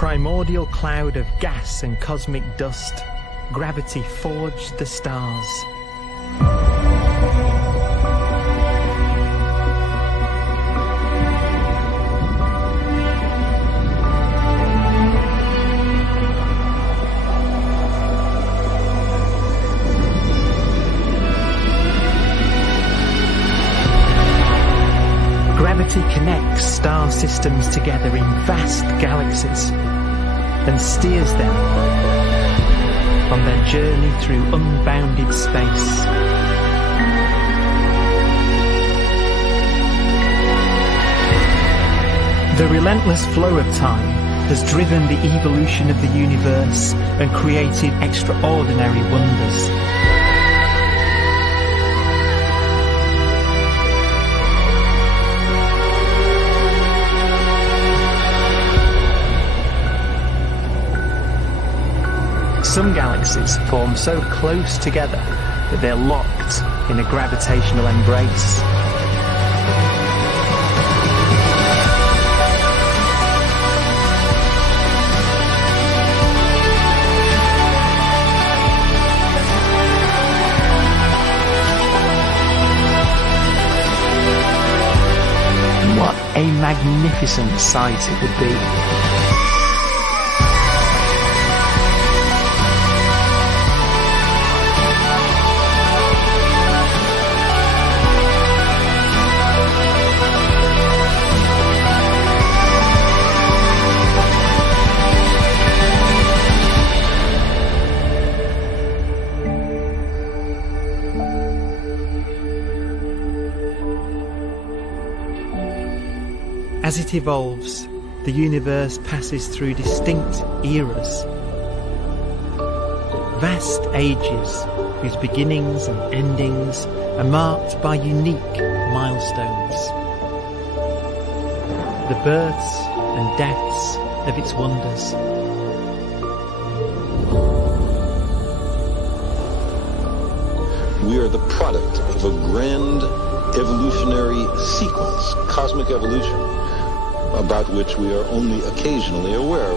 primordial cloud of gas and cosmic dust, gravity forged the stars. Gravity connects star systems together in vast galaxies and steers them on their journey through unbounded space. The relentless flow of time has driven the evolution of the universe and created extraordinary wonders. Some galaxies form so close together that they're locked in a gravitational embrace. What a magnificent sight it would be. As it evolves, the universe passes through distinct eras. Vast ages whose beginnings and endings are marked by unique milestones. The births and deaths of its wonders. We are the product of a grand evolutionary sequence, cosmic evolution, about which we are only occasionally aware.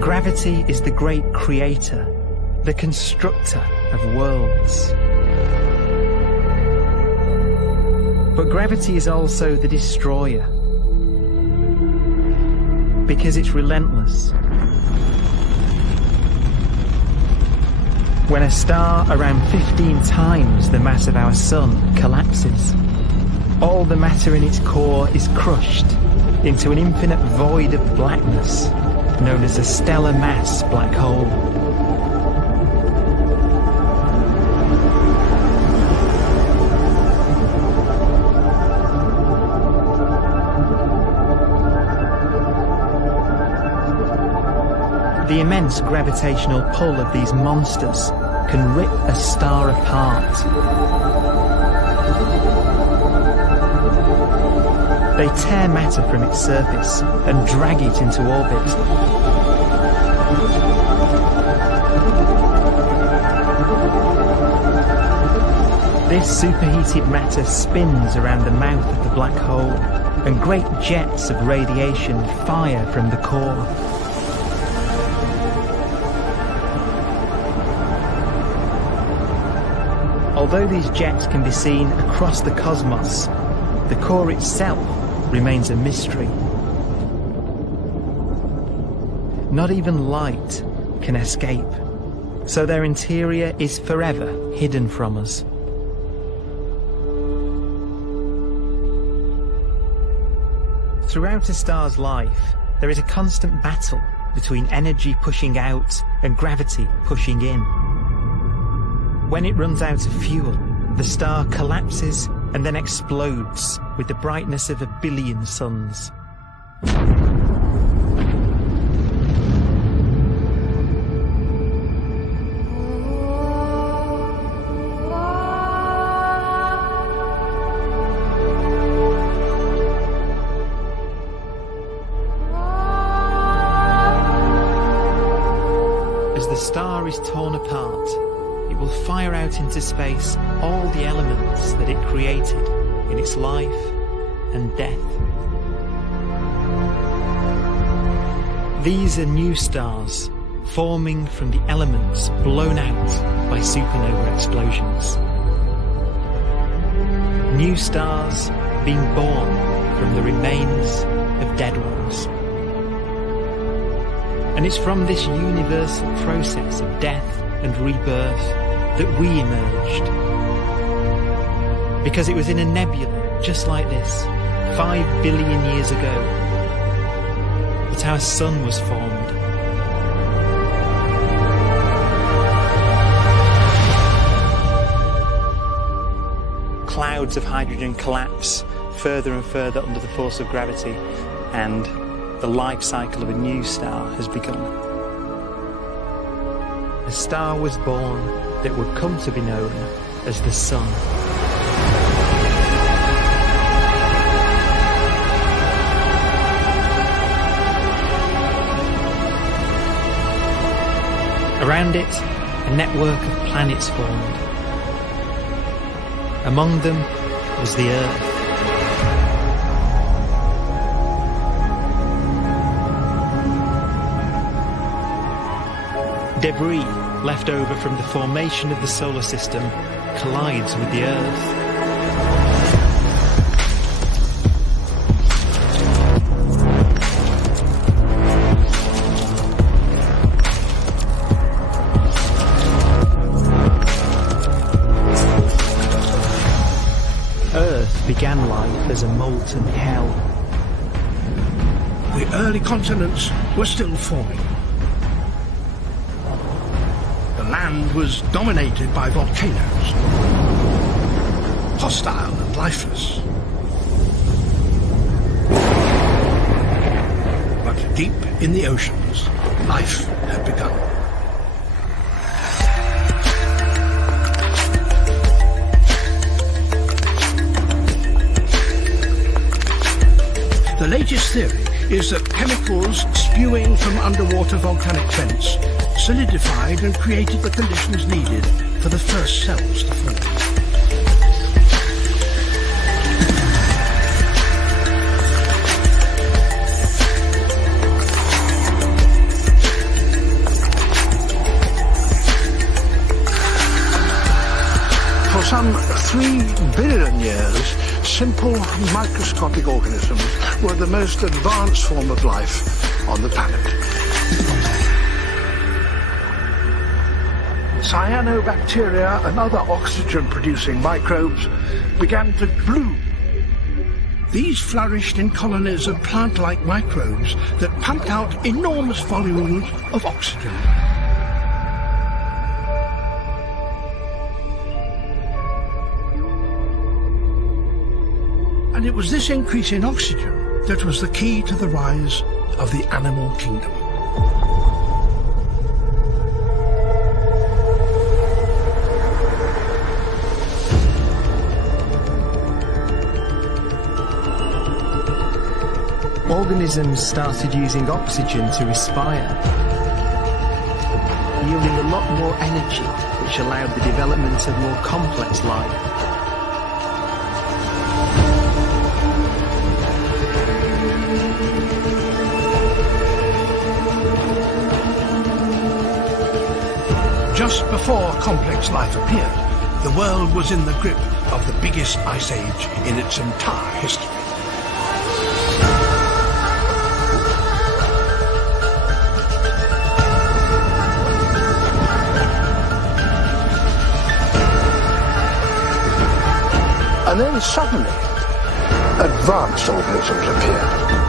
Gravity is the great creator, the constructor of worlds. But gravity is also the destroyer, because it's relentless. When a star around 15 times the mass of our Sun collapses, all the matter in its core is crushed into an infinite void of blackness known as a stellar mass black hole. The immense gravitational pull of these monsters can rip a star apart. They tear matter from its surface and drag it into orbit. This superheated matter spins around the mouth of the black hole, and great jets of radiation fire from the core. Although these jets can be seen across the cosmos, the core itself remains a mystery. Not even light can escape, so their interior is forever hidden from us. Throughout a star's life, there is a constant battle between energy pushing out and gravity pushing in. When it runs out of fuel, the star collapses and then explodes with the brightness of 1 billion suns. As the star is torn apart, it will fire out out into space all the elements that it created in its life and death. These are new stars forming from the elements blown out by supernova explosions. New stars being born from the remains of dead ones. And it's from this universal process of death and rebirth that we emerged. Because it was in a nebula just like this, 5 billion years ago, that our sun was formed. Clouds of hydrogen collapse further and further under the force of gravity, and the life cycle of a new star has begun. A star was born that would come to be known as the Sun. Around it, a network of planets formed. Among them was the Earth. Debris left over from the formation of the solar system collides with the Earth. Earth began life as a molten hell. The early continents were still forming. The land was dominated by volcanoes, hostile and lifeless. But deep in the oceans, life had begun. The latest theory is that chemicals spewing from underwater volcanic vents solidified and created the conditions needed for the first cells to form. For some 3 billion years, simple microscopic organisms were the most advanced form of life on the planet. Cyanobacteria and other oxygen-producing microbes began to bloom. These flourished in colonies of plant-like microbes that pumped out enormous volumes of oxygen. And it was this increase in oxygen that was the key to the rise of the animal kingdom. Organisms started using oxygen to respire, yielding a lot more energy, which allowed the development of more complex life. Just before complex life appeared, the world was in the grip of the biggest ice age in its entire history. And then suddenly, advanced organisms appeared.